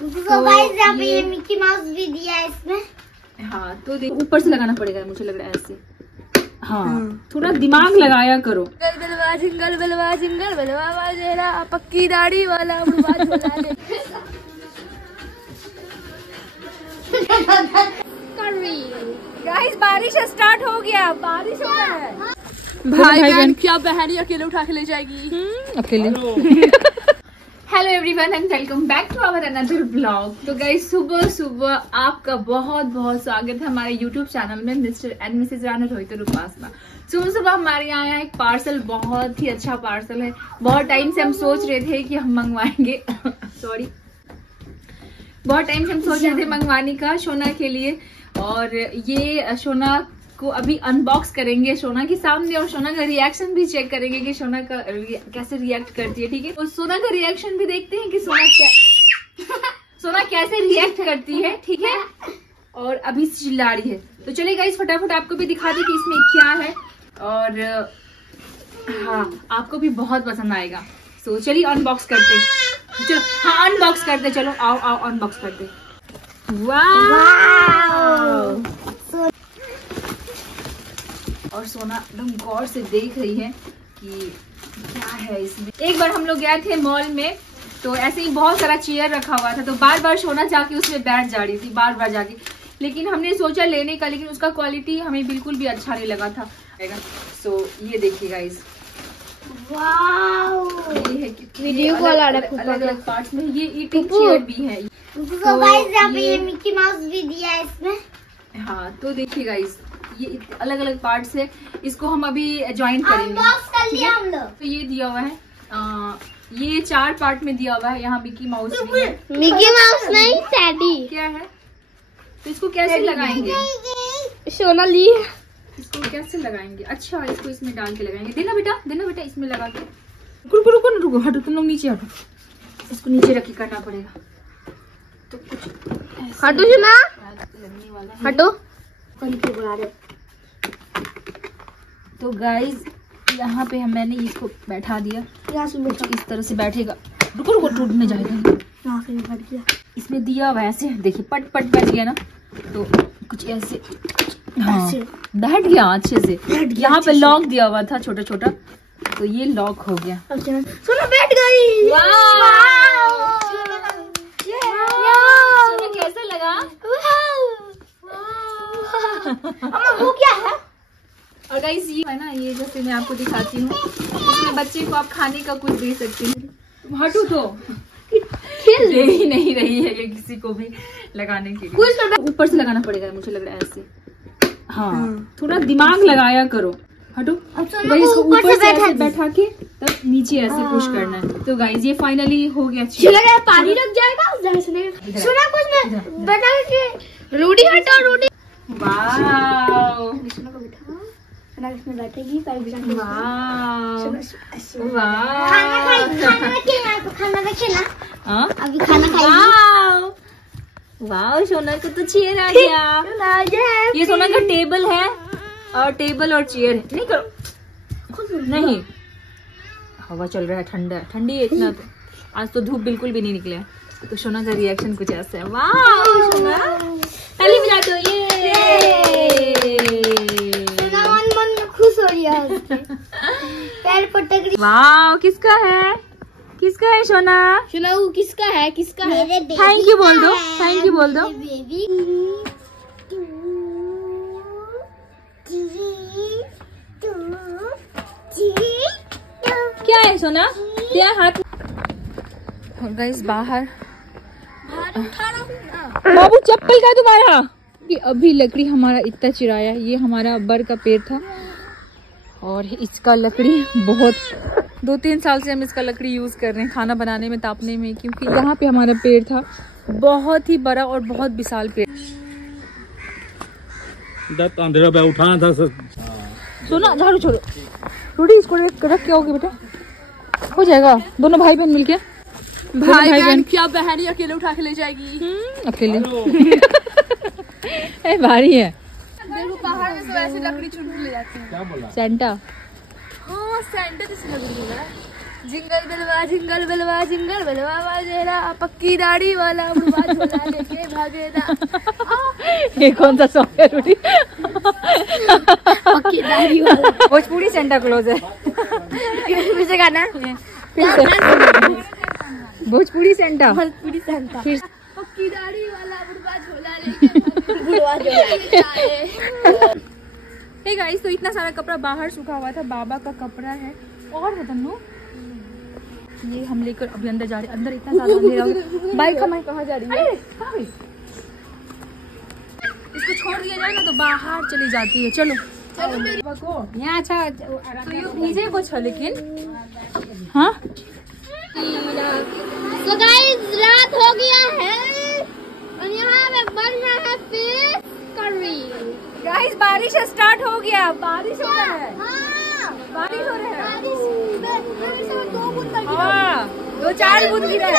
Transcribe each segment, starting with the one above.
तो गाइस यहाँ पे ये मिक्की माउस भी दिया है इसमें। हाँ तो ऊपर से लगाना पड़ेगा, मुझे लग रहा है ऐसे। हाँ थोड़ा दिमाग लगाया करो। बलवा जिंगल बलवा जिंगल बलवा बाजेरा पक्की दाढ़ी वाला गाइस बारिश स्टार्ट हो गया, बारिश हो रहा है। भाई बहन क्या बहन अकेले उठा के ले जाएगी अकेले। Hello everyone and welcome back to our another blog. तो गाइस सुबह सुबह आपका बहुत बहुत स्वागत है हमारे यूट्यूब चैनल में Mr and Mrs Rana Rohit और उपासना। सुबह सुबह हमारे यहाँ आया एक पार्सल, बहुत ही अच्छा पार्सल है। बहुत टाइम से हम सोच रहे थे कि हम मंगवाएंगे सॉरी बहुत टाइम से हम सोच रहे थे मंगवाने का शोना के लिए। और ये शोना को अभी अनबॉक्स करेंगे शोना के सामने और शोना का रिएक्शन भी चेक करेंगे कि शोना का कैसे रिएक्ट करती है। ठीक है, और सोना का रिएक्शन भी देखते हैं कि सोना कैसे रिएक्ट करती है। ठीक है, और अभी चिल्ला रही है। तो चलिए गाइस फटाफट आपको भी दिखा दे कि इसमें क्या है, और हाँ आपको भी बहुत पसंद आएगा। सो चलिए अनबॉक्स करते, चलो हाँ अनबॉक्स करते, चलो आओ आओ अनबॉक्स करते। वाव! और सोना एकदम गौर से देख रही है कि क्या है इसमें। एक बार हम लोग गए थे मॉल में, तो ऐसे ही बहुत सारा चेयर रखा हुआ था, तो बार बार सोना जाके उसमें बैठ जा रही थी, बार बार जाके। लेकिन हमने सोचा लेने का, लेकिन उसका क्वालिटी हमें बिल्कुल भी अच्छा नहीं लगा था। सो ये देखिए गाइस, ये है वीडियो कॉल आ रहा है अलग अलग पार्ट्स में। ये ईटिंग चेयर भी है। तो गाइस यहाँ पे ये मिक्की माउस भी दिया है इसमें। हाँ तो देखिए गाइस, ये अलग अलग पार्ट्स है। इसको हम अभी ज्वाइन करेंगे। कर लिया हम लोग। तो ये दिया हुआ है, ये 4 पार्ट में दिया हुआ है। यहाँ मिक्की माउस भी है। मिक्की माउस नहीं टैडी क्या है, तो इसको कैसे लगाएंगे? सोना ली है, इसको कैसे लगाएंगे? अच्छा इसको इसमें डाल के लगाएंगे। देना बेटा इसमें लगा के। रुको हटो, तुम लोग नीचे हटो। इसको नीचे रख के करना पड़ेगा। तो कुछ हटो सोना, हटो। तो गाइस यहाँ पे मैंने इसको बैठा दिया, इस तरह से बैठेगा। रुको टूटने जाएगा। इसमें दिया वैसे देखिए पट बैठ गया ना, तो कुछ ऐसे हाँ बैठ गया अच्छे से। यहाँ पे लॉक दिया हुआ था छोटा छोटा, तो ये लॉक हो गया। सोना बैठ गई। कैसा लगा? वो क्या है? और गाइस ये है ना, ये जैसे मैं आपको दिखाती हूँ, इसमें बच्चे को आप खाने का कुछ दे सकते हैं। हटू तो दे ही नहीं रही है ये किसी को भी लगाने के लिए। ऊपर से लगाना पड़ेगा, मुझे लग रहा है ऐसे। हाँ थोड़ा दिमाग लगाया करो। हटो, तो इसको ऊपर से ऐसे बैठा के तब नीचे ऐसे पुश करना है। तो गाइस ये फाइनली हो गया। पानी लग जाएगा। सोना कुछ में बता के रूडी हटो, रूडी। वाव इसमें बैठेगी। खाना रखेना। हाँ अभी खाना खाएगी। वाव सोना को तो चेयर आ गया। ये सोना का टेबल है, और टेबल और चेयर है। नहीं करो, नहीं हवा चल रहा है, ठंडी है इतना। तो आज तो धूप बिल्कुल भी नहीं निकला, तो सोना का रिएक्शन कुछ ऐसा है। वाह सोना ताली बजा दो। ये मन में खुश हो रही है। पैर पटक रही। वाह किसका है सोना? सोना वो किसका है? थैंक यू बोल दो, थैंक यू बोल दो। बेबी क्या है सोना? क्या हाथ? गाइस बाहर बाबू चप्पल का तुम्हारा। अभी लकड़ी हमारा इतना चिराया, ये हमारा बर का पेड़ था, और इसका लकड़ी बहुत 2-3 साल से हम इसका लकड़ी यूज कर रहे हैं खाना बनाने में, तापने में, क्योंकि यहाँ पे हमारा पेड़ था बहुत ही बड़ा और बहुत विशाल पेड़। अंधेरा पे उठाना था सर। सोना झाड़ू छोड़ो, रूडी इसको रख के आओगे बेटा, हो जाएगा। दोनों भाई बहन मिलके। भाई बहन क्या बहन अकेले उठा के ले जाएगी अकेले। भारी है। देखो पहाड़ में सब ऐसे लकड़ी चुन के ले जाती है। क्या बोला? सेंटा। हाँ सेंटा जैसी लग रही है। जिंगल बिलवा बाजेरा, पक्की दाढ़ी वाला बुढ़वा झोला लेके भागेरा। ये कौन सा सॉन्ग है रूटी? पक्की दाढ़ी वाला भोजपुरी सेंटा क्लॉज है। फिर से गाना, भोजपुरी सेंटा, भोजपुरी सेंटा। फिर पक्की दाढ़ी वाला बुढ़वा झोला लेके बुढ़वा झोला लेके आए। हे गाइस, तो इतना सारा कपड़ा बाहर सूखा हुआ था, बाबा का कपड़ा है और है तन्नू। ये हम लेकर अभी अंदर जा रहे हैं। अंदर इतना सारा अंधेरा हो गया। बाइक हमारी कहाँ जा रही है? इसको छोड़ दिया जाए ना तो बाहर चली जाती है। चलो यहाँ अच्छा तो ये भीजे कुछ है लेकिन। हाँ तो गाइस, रात हो गया है और यहाँ पे बन रहा है फिश करी। गाइस, बारिश स्टार्ट हो गया। बारिश हो रहा है। हाँ, बारिश हो रहा है। दो बूंद हाँ, 2-4 बूंद गिरा है।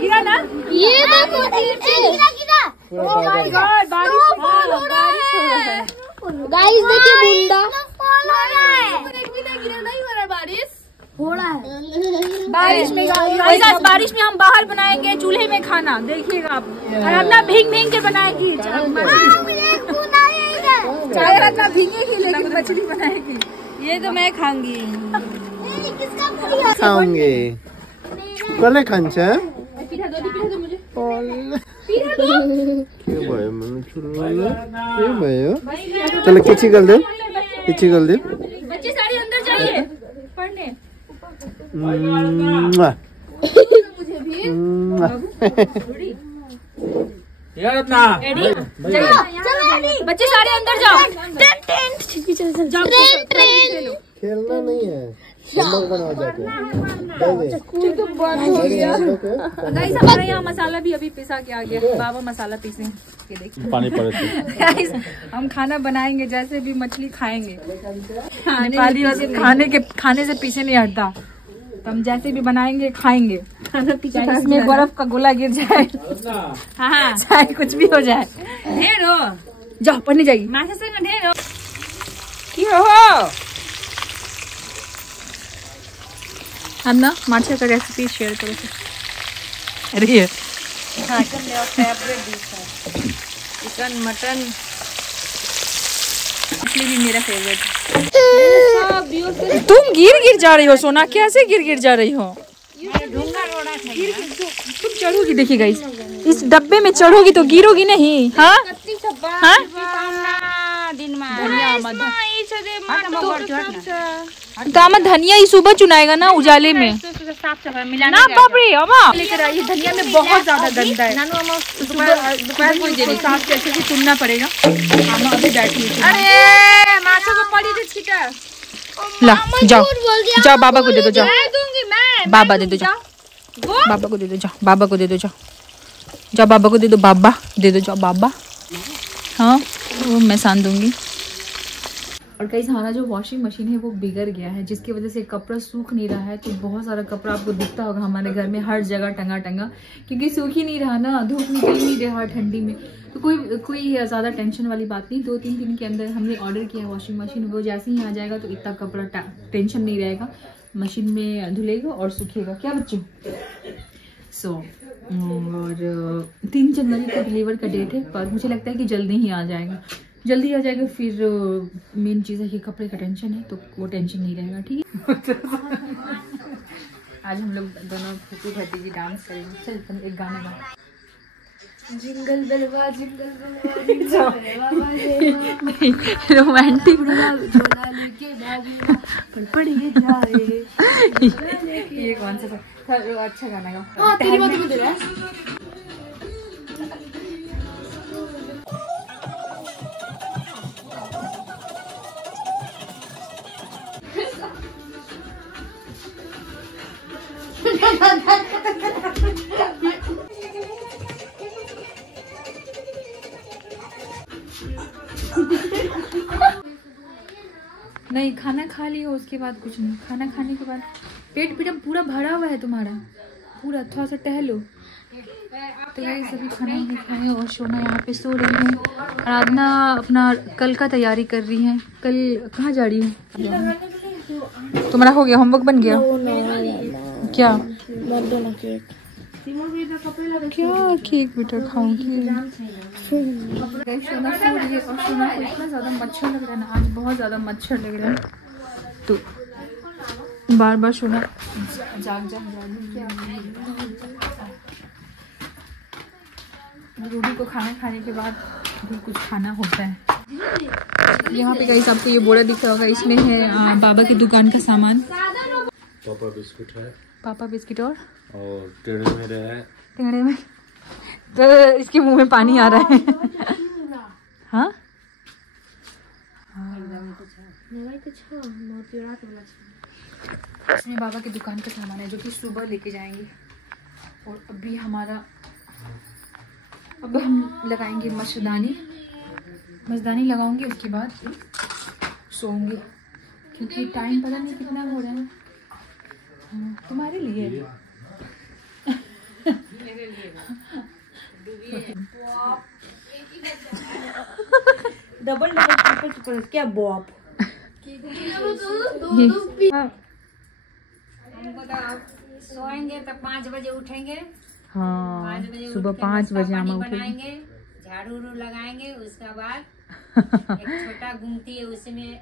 गिरा ना? ये देखो, गिरा। ओह माय गॉड, बारिश हो रहा है। गाइस देखिए, बूंदा हो रहा है बारिश में। गाइस, बारिश में हम बाहर बनाएंगे चूल्हे में खाना, देखिएगा आप। और अपना भींग के बनाएगी, चाहे अपना भींगेगी लेकिन मछली बनाएगी। ये तो मैं खाऊंगी। खाऊंगे कल खान्छ के भयो चलो किछि गरिदेऊ बच्चे सारे अंदर जाइए पढ़ने। बच्चे सारे अंदर जाओ। खेलना नहीं है, बनाओ जाके। गाइस, हमारे यहाँ मसाला भी अभी पिसा के आ गया। बाबा मसाला पीसे के देखिए। पानी पड़े गाइस, हम खाना बनाएंगे, जैसे भी मछली खाएंगे। नेपाली खाने से पीछे नहीं हटता। तो हम जैसे भी बनाएंगे खाएंगे, इसमें बर्फ का गोला गिर जाए, हाँ चाहे कुछ भी हो जाए। ढेर हो जाओ, पढ़ने जाइए। ढेर हो हम ना माछा का रेसिपी शेयर करो। अरे चिकन मटन मछली भी मेरा फेवरेट। तुम गिर जा रही हो सोना, कैसे गिर जा रही हो? तुम चढ़ोगी, देखिए गाइस, इस डब्बे में चढ़ोगी तो गिरोगी नहीं। हाँ हाँ, दामद धनिया ही सुबह चुनाएगा ना उजाले में ना। बाप रे अम्मा, लेकर आइए। धनिया में बहुत ज्यादा गंदा है, साफ कैसे भी चुनना पड़ेगा। अभी बैठी है। अरे माछा को पड़ी थी छिटा। ला जाओ बाबा को दे दो, जाओ बाबा दे दो, जाओ बाबा को दे दो, जाओ बाबा को दे दो, जाओ बाबा को दे दो, बाबा दे दो, जाओ बाबा। हाँ वो मैं सान दूंगी। और कई हमारा जो वॉशिंग मशीन है वो बिगड़ गया है, जिसकी वजह से कपड़ा सूख नहीं रहा है। तो बहुत सारा कपड़ा आपको दिखता होगा हमारे घर में हर जगह टंगा, क्योंकि सूख ही नहीं रहा ना, धूप निकल नहीं रहा ठंडी में। तो कोई ज़्यादा टेंशन वाली बात नहीं। 2-3 दिन के अंदर हमने ऑर्डर किया वॉशिंग मशीन, वो जैसे ही आ जाएगा तो इतना कपड़ा टेंशन नहीं रहेगा, मशीन में धुलेगा और सूखेगा। क्या बच्चों? और 3 जनवरी को डिलीवर का डेट है, पर मुझे लगता है कि जल्दी ही आ जाएगा। फिर मेन चीज़ है कि कपड़े का टेंशन है, तो वो टेंशन नहीं रहेगा। ठीक है। आज हम लोग दोनों फूफू भतीजी डांस करेंगे। चल तुम एक गाना गा। जिंगल बेलवा रोमांटिक ये कौन सा अच्छा गाना गा। तेरी बात दे रहा है। नहीं, खाना खा लियो उसके बाद कुछ नहीं। खाना खाने के बाद पेट पूरा भरा हुआ है तुम्हारा, पूरा थोड़ा सा टहलो। तो यार सभी खाना नहीं खाए और सोना यहाँ पे सो रही है। आराधना अपना कल का तैयारी कर रही है। कल कहाँ जा रही है? तुम्हारा हो गया, होमवर्क बन गया? क्या क्या केक बेटा खाऊंगी? सोना सो रही है और सोना को इतना ज्यादा मच्छर लग रहा है ना, आज बहुत ज्यादा मच्छर लग रहा है, तो बार बार सोना जाग रोटी को खाने के बाद भी कुछ खाना होता है। यहाँ पे गाइस आपको ये बोरा दिख रहा होगा, इसमें है बाबा की दुकान का सामान। पापा बिस्कुट है, पापा बिस्किट और टेढ़े मेढ़े है। टेढ़े में तो इसके मुंह में पानी आ रहा है। हाँ इसमें बाबा की दुकान का सामान है जो कि सुबह लेके जाएंगे। और अभी अब हम लगाएंगे मच्छरदानी लगाऊंगी, उसके बाद सोऊंगी क्योंकि टाइम पता नहीं कितना हो रहा है। तुम्हारे लिए डबल क्या बॉप सोएंगे तो 5 बजे उठेंगे। हाँ 5 बजे सुबह 5 बजे आमा बनाएंगे, झाड़ू लगाएंगे, उसके बाद एक छोटा गुमती है उसमें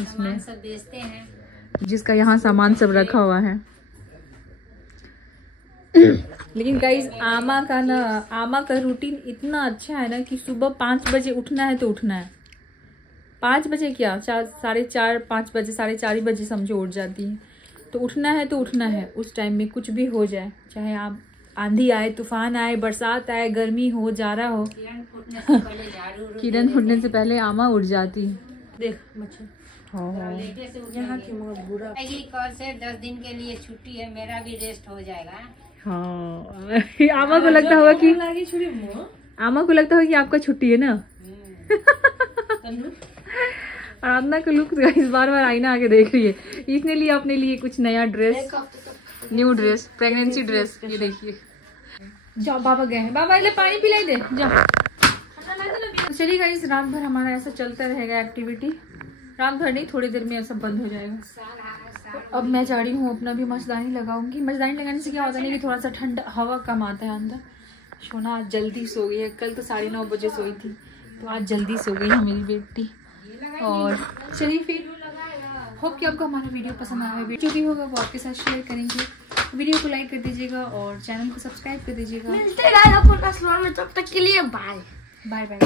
सामान सब बेचते हैं, जिसका यहाँ सामान सब रखा हुआ है। लेकिन गाइस आमा का रूटीन इतना अच्छा है ना कि सुबह 5 बजे उठना है तो उठना है। 5 बजे क्या 4:30 5 बजे 4:30 बजे समझो उठ जाती है, तो उठना है तो उठना है। उस टाइम में कुछ भी हो जाए, चाहे आप आंधी आए, तूफान आए, बरसात आए, गर्मी हो, जाड़ा हो, किरण फूटने से पहले आमा उठ जाती है। देख मच्छर यहाँ की बुरा कल से 10 दिन के लिए छुट्टी है, मेरा भी रेस्ट हो जाएगा। हाँ आमा को लगता होगा कि आपका छुट्टी है ना। आराधना का लुक इस बार आईना आके देख रही है। इसने लिए अपने लिए कुछ नया dress, new dress, pregnancy dress. ये देखिए, जाओ बाबा गए हैं, बाबा ले पानी पिलाई दे जाओ। चलिए गाइस रात भर हमारा ऐसा चलता रहेगा एक्टिविटी। रात भर नहीं, थोड़ी देर में ऐसा बंद हो जाएगा। तो अब मैं जा रही हूँ, अपना भी मच्छरदानी लगाऊंगी। मच्छरदानी लगाने से क्या होता है कि थोड़ा सा ठंडा हवा कम आता है अंदर। सोना आज जल्दी सो गई है, कल तो 9:30 बजे सोई थी, तो आज जल्दी सो गई है मेरी बेटी। और चलिए फिर, होप कि आपको हमारा वीडियो पसंद आया है। जो भी होगा वो आपके साथ शेयर करेंगे। वीडियो को लाइक कर दीजिएगा और चैनल को सब्सक्राइब कर दीजिएगा। मिलते हैं आपको नेक्स्ट व्लॉग में, तब तक के लिए बाय बाय।